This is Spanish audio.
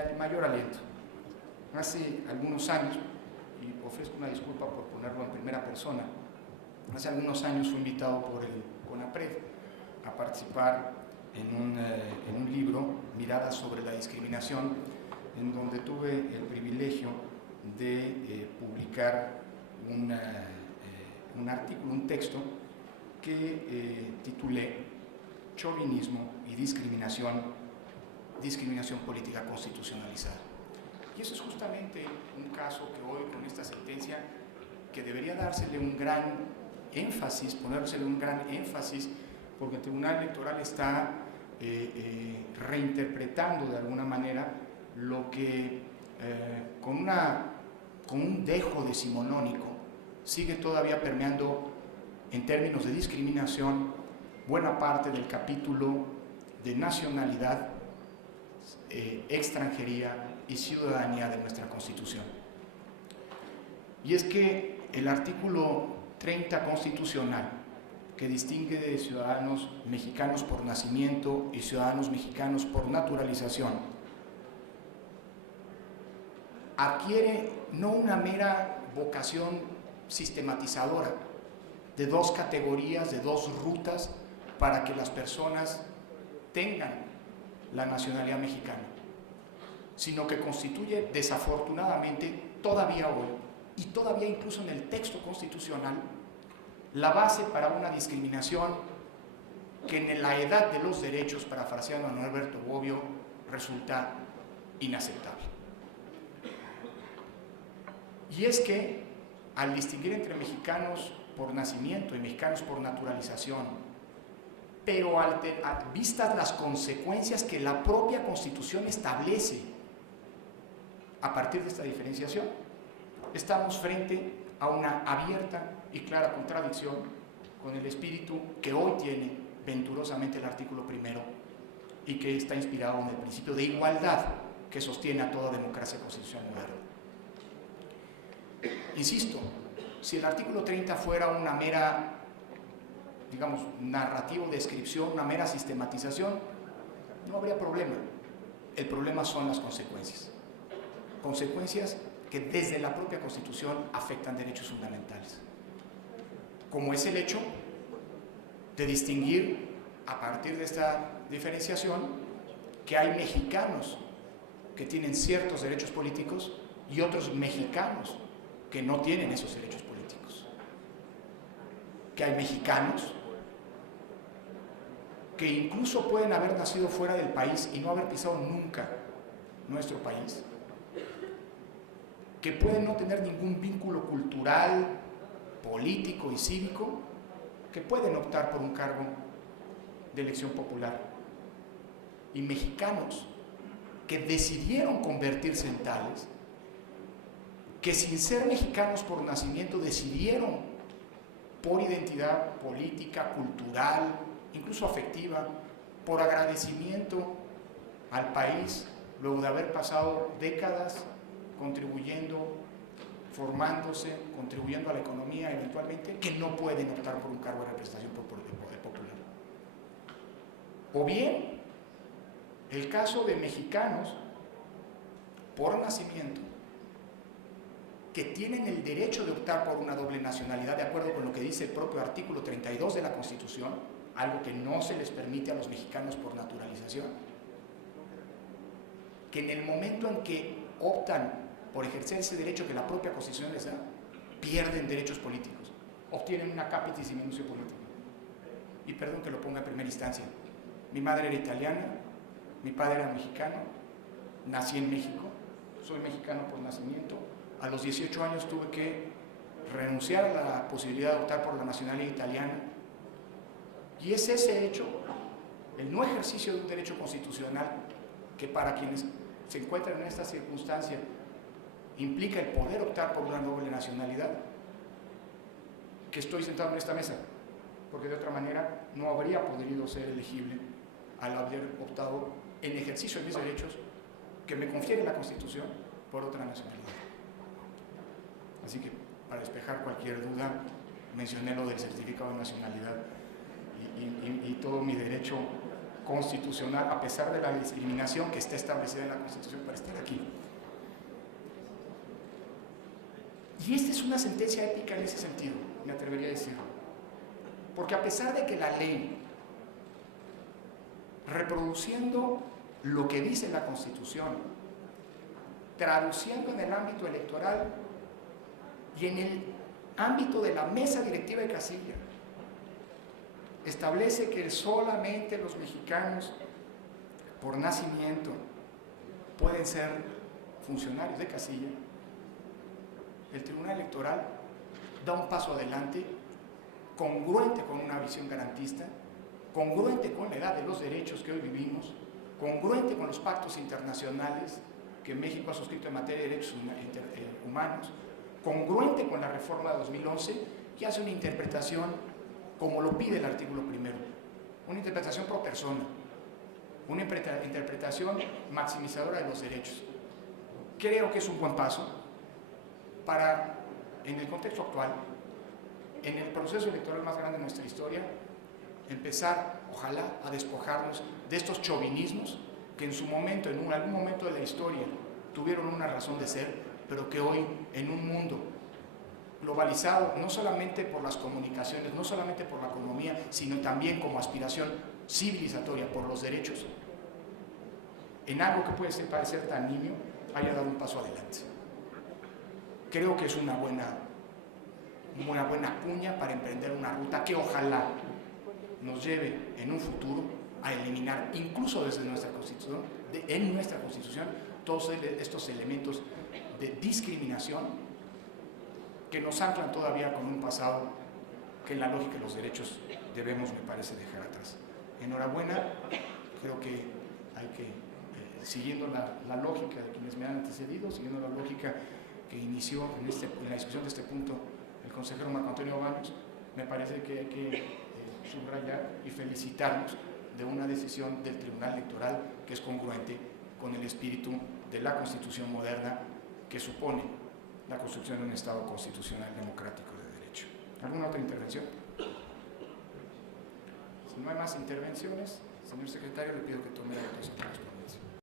de mayor aliento. Hace algunos años, y ofrezco una disculpa por ponerlo en primera persona, hace algunos años fui invitado por el CONAPRED a participar en un libro, Miradas sobre la discriminación, en donde tuve el privilegio de publicar un artículo, un texto que titulé Chauvinismo y discriminación política constitucionalizada. Y eso es justamente un caso que hoy, con esta sentencia, que debería dársele un gran énfasis, ponérsele un gran énfasis, porque el Tribunal Electoral está reinterpretando de alguna manera lo que con un dejo decimonónico sigue todavía permeando en términos de discriminación buena parte del capítulo de nacionalidad, extranjería y ciudadanía de nuestra Constitución. Y es que el artículo 30 constitucional, que distingue de ciudadanos mexicanos por nacimiento y ciudadanos mexicanos por naturalización, adquiere no una mera vocación sistematizadora de dos categorías, de dos rutas para que las personas tengan la nacionalidad mexicana, sino que constituye desafortunadamente todavía hoy, y todavía incluso en el texto constitucional, la base para una discriminación que en la edad de los derechos, parafraseando a Norberto Bobbio, resulta inaceptable. Y es que al distinguir entre mexicanos por nacimiento y mexicanos por naturalización, pero vistas las consecuencias que la propia Constitución establece a partir de esta diferenciación, estamos frente a una abierta y clara contradicción con el espíritu que hoy tiene venturosamente el artículo primero y que está inspirado en el principio de igualdad que sostiene a toda democracia constitucional moderna. Insisto, si el artículo 30 fuera una mera, digamos, narrativa o descripción, una mera sistematización, no habría problema. El problema son las consecuencias. Consecuencias que desde la propia Constitución afectan derechos fundamentales. Como es el hecho de distinguir, a partir de esta diferenciación, que hay mexicanos que tienen ciertos derechos políticos y otros mexicanos que no tienen esos derechos políticos. Que hay mexicanos que incluso pueden haber nacido fuera del país y no haber pisado nunca nuestro país, que pueden no tener ningún vínculo cultural, político y cívico, que pueden optar por un cargo de elección popular, y mexicanos que decidieron convertirse en tales, que sin ser mexicanos por nacimiento decidieron por identidad política, cultural, incluso afectiva, por agradecimiento al país, luego de haber pasado décadas contribuyendo, formándose, contribuyendo a la economía eventualmente, que no pueden optar por un cargo de representación popular. O bien, el caso de mexicanos por nacimiento que tienen el derecho de optar por una doble nacionalidad de acuerdo con lo que dice el propio artículo 32 de la Constitución, algo que no se les permite a los mexicanos por naturalización, que en el momento en que optan por ejercer ese derecho que la propia Constitución les da, pierden derechos políticos, obtienen una capitis diminucio política. Y perdón que lo ponga en primera instancia, mi madre era italiana, mi padre era mexicano, nací en México, soy mexicano por nacimiento. A los 18 años tuve que renunciar a la posibilidad de optar por la nacionalidad italiana. Y es ese hecho, el no ejercicio de un derecho constitucional, que para quienes se encuentran en esta circunstancia implica el poder optar por una doble nacionalidad, que estoy sentado en esta mesa, porque de otra manera no habría podido ser elegible al haber optado en ejercicio de mis derechos que me confiere la Constitución por otra nacionalidad. Así que, para despejar cualquier duda, mencioné lo del certificado de nacionalidad y todo mi derecho constitucional, a pesar de la discriminación que está establecida en la Constitución para estar aquí. Y esta es una sentencia ética en ese sentido, me atrevería a decirlo. Porque a pesar de que la ley, reproduciendo lo que dice la Constitución, traduciendo en el ámbito electoral y en el ámbito de la mesa directiva de casilla, establece que solamente los mexicanos por nacimiento pueden ser funcionarios de casilla, el Tribunal Electoral da un paso adelante congruente con una visión garantista, congruente con la edad de los derechos que hoy vivimos, congruente con los pactos internacionales que México ha suscrito en materia de derechos humanos, congruente con la reforma de 2011 y hace una interpretación como lo pide el artículo primero, una interpretación pro persona, una interpretación maximizadora de los derechos. Creo que es un buen paso para, en el contexto actual, en el proceso electoral más grande de nuestra historia, empezar, ojalá, a despojarnos de estos chauvinismos que en su momento, en algún momento de la historia, tuvieron una razón de ser, pero que hoy, en un mundo globalizado, no solamente por las comunicaciones, no solamente por la economía, sino también como aspiración civilizatoria por los derechos, en algo que puede parecer tan nimio, haya dado un paso adelante. Creo que es una buena cuña para emprender una ruta que ojalá nos lleve en un futuro a eliminar, incluso desde nuestra Constitución, en nuestra Constitución, todos estos elementos de discriminación que nos anclan todavía con un pasado que en la lógica de los derechos debemos, me parece, dejar atrás. Enhorabuena, creo que hay que, siguiendo la lógica de quienes me han antecedido, siguiendo la lógica que inició en la discusión de este punto el consejero Marco Antonio Baños, me parece que hay que subrayar y felicitarnos de una decisión del Tribunal Electoral que es congruente con el espíritu de la Constitución moderna que supone la construcción de un Estado constitucional democrático de derecho. ¿Alguna otra intervención? Si no hay más intervenciones, señor secretario, le pido que tome la votación.